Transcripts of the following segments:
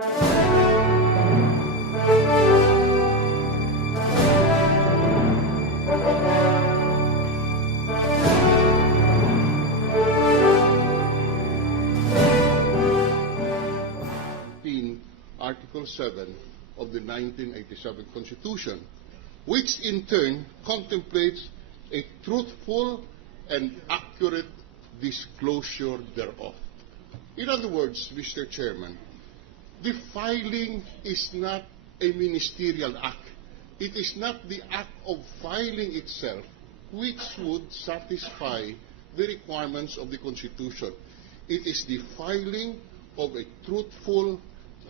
In Article 7 of the 1987 Constitution, which in turn contemplates a truthful and accurate disclosure thereof. In other words, Mr. Chairman, the filing is not a ministerial act. It is not the act of filing itself which would satisfy the requirements of the Constitution. It is the filing of a truthful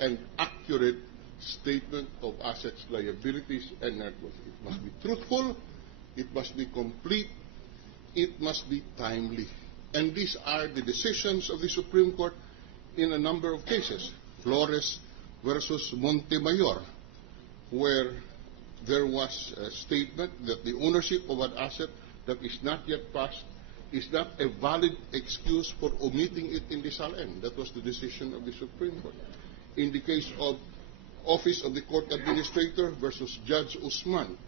and accurate statement of assets, liabilities, and net worth. It must be truthful, it must be complete, it must be timely. And these are the decisions of the Supreme Court in a number of cases. Flores versus Montemayor, where there was a statement that the ownership of an asset that is not yet passed is not a valid excuse for omitting it in the SALN. That was the decision of the Supreme Court. In the case of Office of the Court Administrator versus Judge Usman,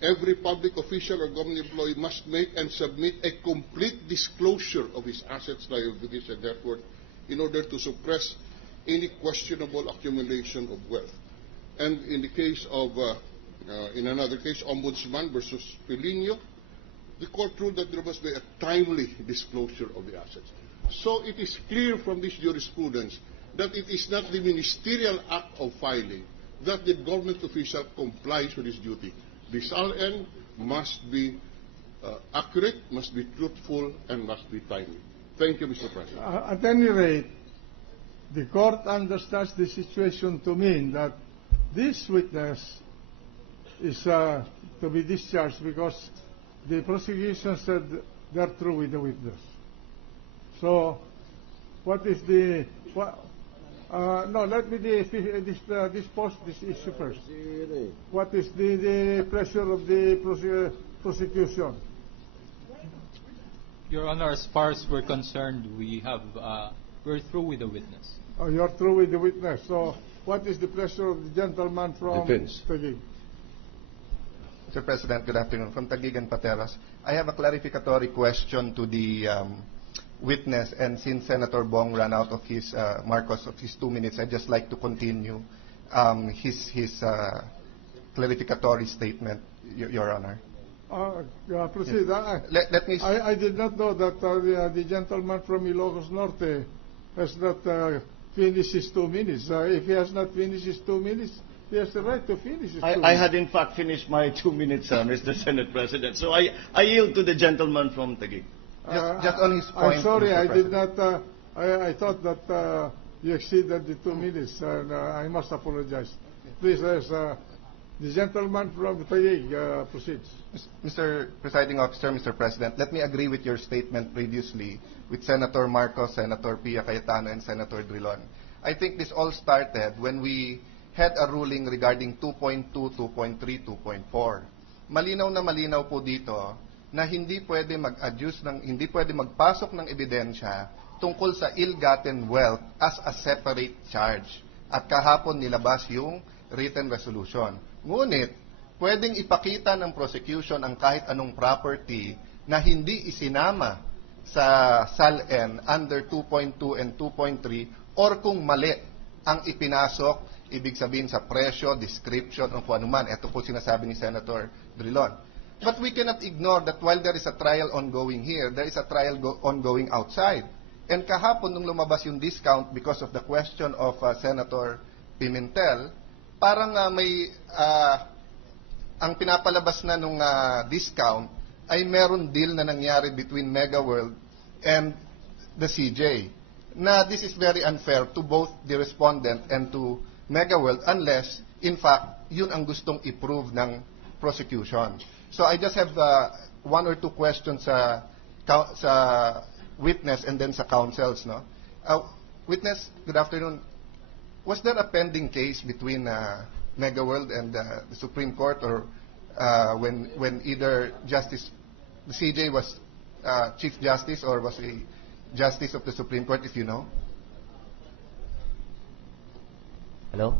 every public official or government employee must make and submit a complete disclosure of his assets, liabilities, and net worth in order to suppress any questionable accumulation of wealth. And in the case of, in another case, Ombudsman versus Pelino, the court ruled that there must be a timely disclosure of the assets. So it is clear from this jurisprudence that it is not the ministerial act of filing that the government official complies with his duty. The SALN must be accurate, must be truthful, and must be timely. Thank you, Mr. President. At any rate, the court understands the situation to mean that this witness is to be discharged because the prosecution said they're through with the witness. So, what is the... no, let me dispose this issue first. What is the pressure of the prosecution? Your Honor, as far as we're concerned, we're through with the witness. Oh, you're through with the witness. So, what is the pressure of the gentleman from Defense. Taguig? Mr. President, good afternoon. From Taguig and Pateras, I have a clarificatory question to the witness, and since Senator Bong ran out of his Marcos of his 2 minutes, I'd just like to continue his clarificatory statement, Your Honor. Proceed. Yes. Let me. I did not know that the gentleman from Ilocos Norte has not finished his 2 minutes. If he has not finished his 2 minutes, he has the right to finish his 2 minutes. I had in fact finished my 2 minutes, Mr. Senate President. So I yield to the gentleman from Taguig. Just on his point. I'm sorry, Mr. I did President. not. I thought that you exceeded the 2 minutes, and I must apologize. Please, the gentleman from Taguig proceeds. Mr. Presiding Officer, Mr. President, let me agree with your statement previously with Senator Marcos, Senator Pia Cayetano, and Senator Drilon. I think this all started when we had a ruling regarding 2.2, 2.3, 2.4. Malinaw na malinaw po dito na hindi pwede hindi pwede magpasok ng ebidensya tungkol sa ill-gotten wealth as a separate charge. At kahapon nilabas yung written resolution. Ngunit, pwedeng ipakita ng prosecution ang kahit anong property na hindi isinama sa SALN under 2.2 and 2.3 or kung mali ang ipinasok, ibig sabihin sa presyo, description, o kung anuman. Ito po sinasabi ni Senator Drilon. But we cannot ignore that while there is a trial ongoing here, there is a trial ongoing outside. And kahapon nung lumabas yung discount because of the question of Senator Pimentel, parang ang pinapalabas na nung discount ay meron deal na nangyari between Mega World and the CJ. Na this is very unfair to both the respondent and to Mega World unless, in fact, yun ang gustong i-prove ng prosecution. So I just have one or two questions sa witness and then sa counsels. No? Witness, good afternoon. Was there a pending case between Mega World and the Supreme Court, or when either Justice, the CJ was Chief Justice or was a Justice of the Supreme Court, if you know? Hello?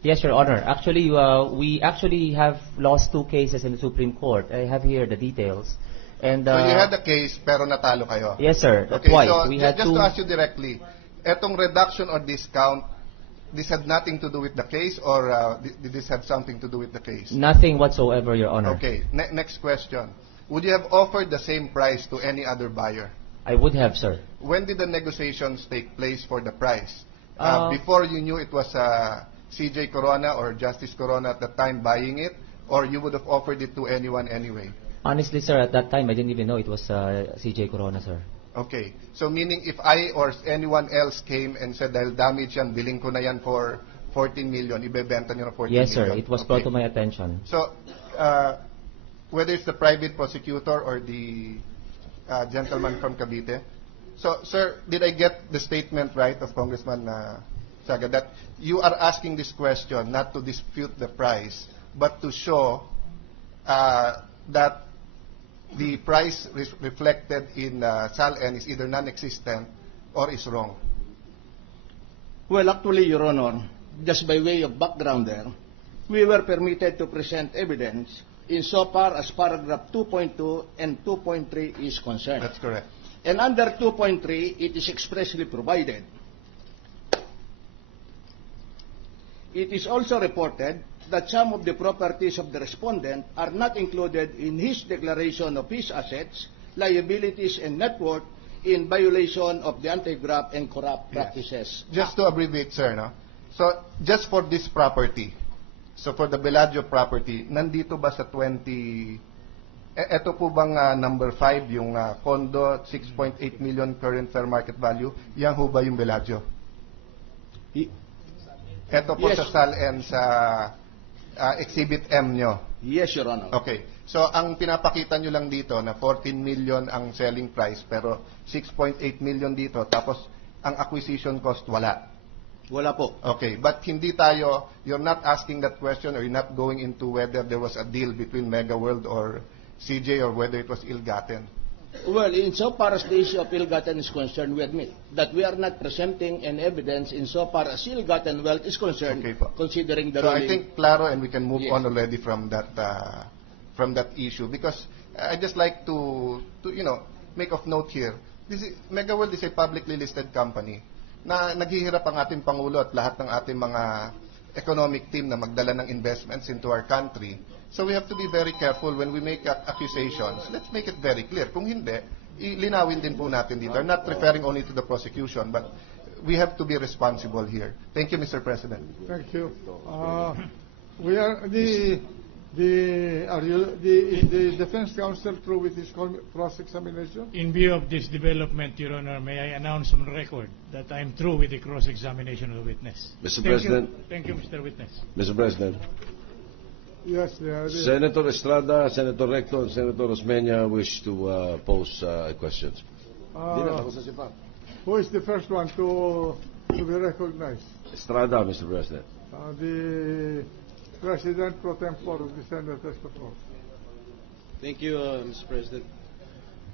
Yes, Your Honor. Actually, we actually have lost 2 cases in the Supreme Court. I have here the details. And, So you had a case pero natalo kayo? Yes, sir. Okay, Twice. so We had just 2. to ask you directly, etong reduction or discount, this had nothing to do with the case, or did this have something to do with the case? Nothing whatsoever, Your Honor. Okay, next question. Would you have offered the same price to any other buyer? I would have, sir. When did the negotiations take place for the price? Before you knew it was CJ Corona or Justice Corona at the time buying it, or you would have offered it to anyone anyway? Honestly, sir, at that time, I didn't even know it was CJ Corona, sir. Okay. So meaning if I or anyone else came and said, dahil damage yan, billing ko na yan for 14 million, ibebenta nyo na 14 Yes, million? sir. It was brought to my attention. So, whether it's the private prosecutor or the gentleman from Cavite. So, sir, did I get the statement right of Congressman Saga that you are asking this question not to dispute the price, but to show that the price reflected in SALN is either non-existent or is wrong? Well, actually, Your Honor, just by way of background there, we were permitted to present evidence insofar as paragraph 2.2 and 2.3 is concerned. That's correct. And under 2.3, it is expressly provided. It is also reported that some of the properties of the respondent are not included in his declaration of his assets, liabilities, and net worth in violation of the Anti-Graft and Corrupt Practices. Just to abbreviate, sir, no? So, just for this property, so for the Bellagio property, nandito ba sa 20... Ito po bang number 5, yung condo, 6.8 million current fair market value, yan ho ba yung Bellagio? Ito po Yes. sa SALN sa Exhibit M nyo. Yes, Your Honor. Okay. So, ang pinapakita nyo lang dito na 14 million ang selling price, pero 6.8 million dito, tapos ang acquisition cost wala. Wala po. Okay. But hindi tayo, you're not asking that question or you're not going into whether there was a deal between Mega World or CJ or whether it was ill-gotten. Well, insofar as the issue of ill-gotten is concerned, we admit that we are not presenting an evidence insofar as ill-gotten wealth is concerned, Okay po. considering the So ruling. I think klaro and we can move Yes. on already from that issue, because I just like to make of note here. Mega World is a publicly listed company na naghihirap ang ating Pangulo at lahat ng ating mga economic team na magdala ng investments into our country. So we have to be very careful when we make accusations. Let's make it very clear. Kung hindi, linawin din po natin dito. I'm not referring only to the prosecution, but we have to be responsible here. Thank you, Mr. President. Thank you. We are is the defense counsel through with his cross-examination? In view of this development, Your Honor, may I announce on record that I am through with the cross-examination of the witness. Mr. Thank President. you. Thank you, Mr. Witness. Mr. President, Yes, they are. Senator Estrada, Senator Recto, and Senator Osmeña wish to pose questions. Who is the first one to be recognized? Estrada, Mr. President. The President pro tempore of the Senate has the floor. Thank you, Mr. President.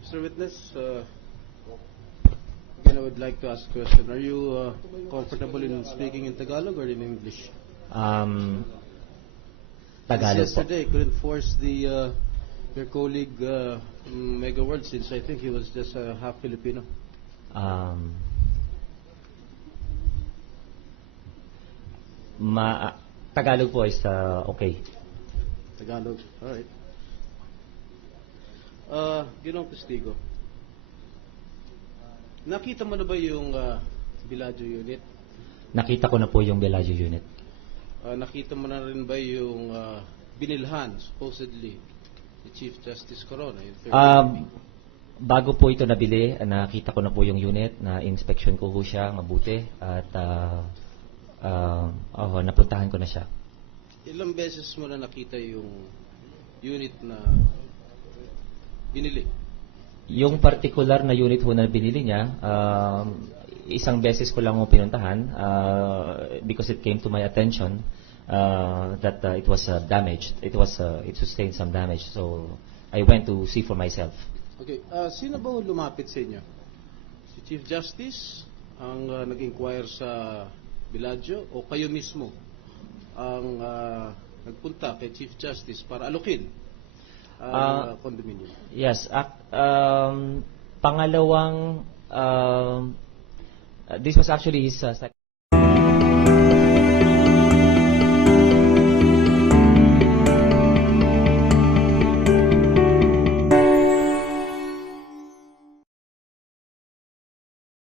Mr. Witness, again, I would like to ask a question. Are you comfortable in speaking in Tagalog or in English? Tagalog po. Yesterday, couldn't force your colleague Mega World, since I think he was just half Filipino. Tagalog po is okay. Tagalog, alright. Ginong Testigo, nakita mo na ba yung Bellagio unit? Nakita ko na po yung Bellagio unit. Nakita mo na rin ba yung binilhan, supposedly, ni Chief Justice Corona? Yung Bago po ito nabili, nakita ko na po yung unit, na inspection ko po siya mabuti, at napuntahan ko na siya. Ilang beses mo na nakita yung unit na binili? Yung particular na unit ho na binili niya, isang beses ko lang ho pinuntahan because it came to my attention that it was damaged. It sustained some damage. So I went to see for myself. Okay, sino ba lumapit sa inyo? Si Chief Justice ang nag-inquire sa Villaggio o kayo mismo ang nagpunta kay Chief Justice para alokin ang condominium? Yes. Pangalawang, this was actually his second